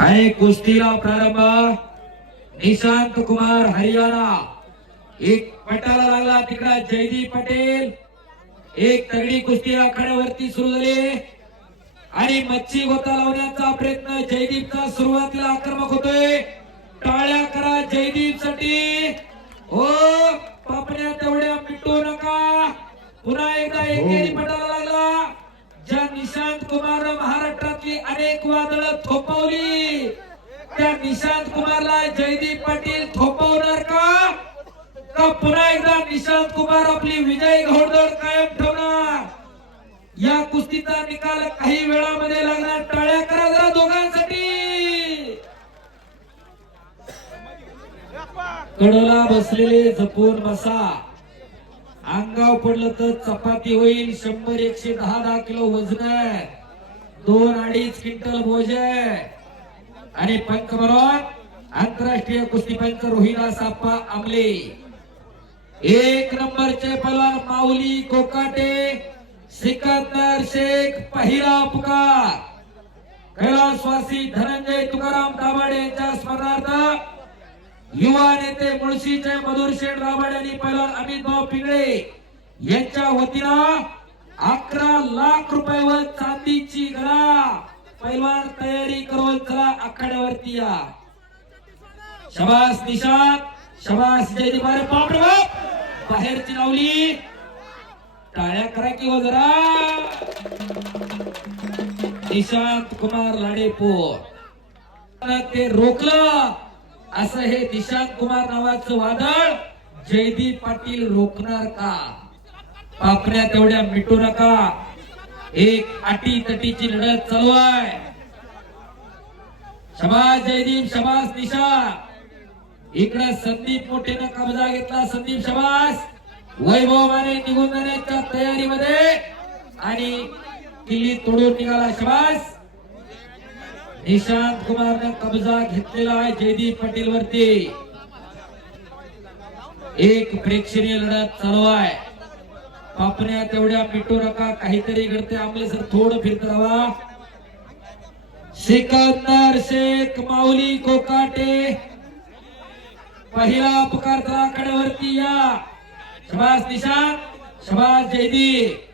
आणि कुस्तीला प्रारंभ निशांत कुमार हरियाणा एक पटाला लागला तिकडा जयदीप पटेल एक तगडी कुस्ती आखाड्यावरती सुरू झाली आणि मच्छी गोता लावण्याचा प्रयत्न जयदीपचा सुरुवातीला आक्रमक होतोय टाळ्या करा जयदीप साठी हो पापण्या तेवढ्या मिटू नका पुन्हा एकदा एकेरी पटाला लागला ज्या निशांत कुमार महाराष्ट्रातली अनेक वादळ थोपवली त्या निशांत कुमारला जयदीप पाटील थोपवणार का पुन्हा एकदा निशांत कुमार आपली विजयी घोडदौड कायम ठेवणार या कुस्तीचा निकाल काही वेळामध्ये लागणार टाळ्या करा जरा दोघांसाठी कडला बसलेले जपून बसा अंगाव पडलं तर चपाती होईल 100-110 किलो वजन आहे 2-2.5 क्विंटल बोज आहे आणि पंच म्हणून आंतरराष्ट्रीय कुस्ती पंच रोहिदास आप्पा आमले एक नंबरचे पहलवान माऊली कोकाटे सिकंदर शेख पहिला पुकार कैलासवासी धनंजय तुकाराम दाभाडे यांच्या स्मरणार्थ युवा नेते मुळशीचे मधुर शेठ दाभाडे आणि पहलवान अमित भाऊ पिंगळे यांच्या वतीनं 11 लाख रुपयावर चांदीची गळा पहलवान तयारी करून चला आखाड्यावरती या शबास निशांत शबास जयदीप अरे बाप रे बाप बाहेरची लावली टाळ्या करा किंवा जरा निशांत कुमार लाडेपोर ते रोखलं असं हे निशांत कुमार नावाचं वादळ जयदीप पाटील रोखणार का पापण्या तेवढ्या मिटू नका एक अटी तटीची लढत चालू आहे शबास जयदीप शबास निशांत इकडे संदीप मोठेनं कब्जा घेतला संदीप शबास वैभवाने निघून जाण्याच्या तयारीमध्ये आणि किल्ली तोडून निघाला शबास निशांत कुमारने कब्जा घेतलेला आहे जयदीप पाटील वरती एक प्रेक्षणीय लढत चालू आहे पापण्या तेवढ्या मिटू नका काहीतरी घडते आमले सर थोडं फिरत राहा सिकंदर शेख माऊली कोकाटे पहिला पुकार आखाड्यावरती या शबास निशांत शबास जयदीप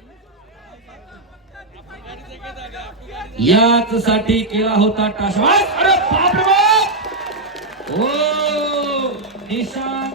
याच साठी केला होता टाशबास अरे बाप रे बाप ओ निशांत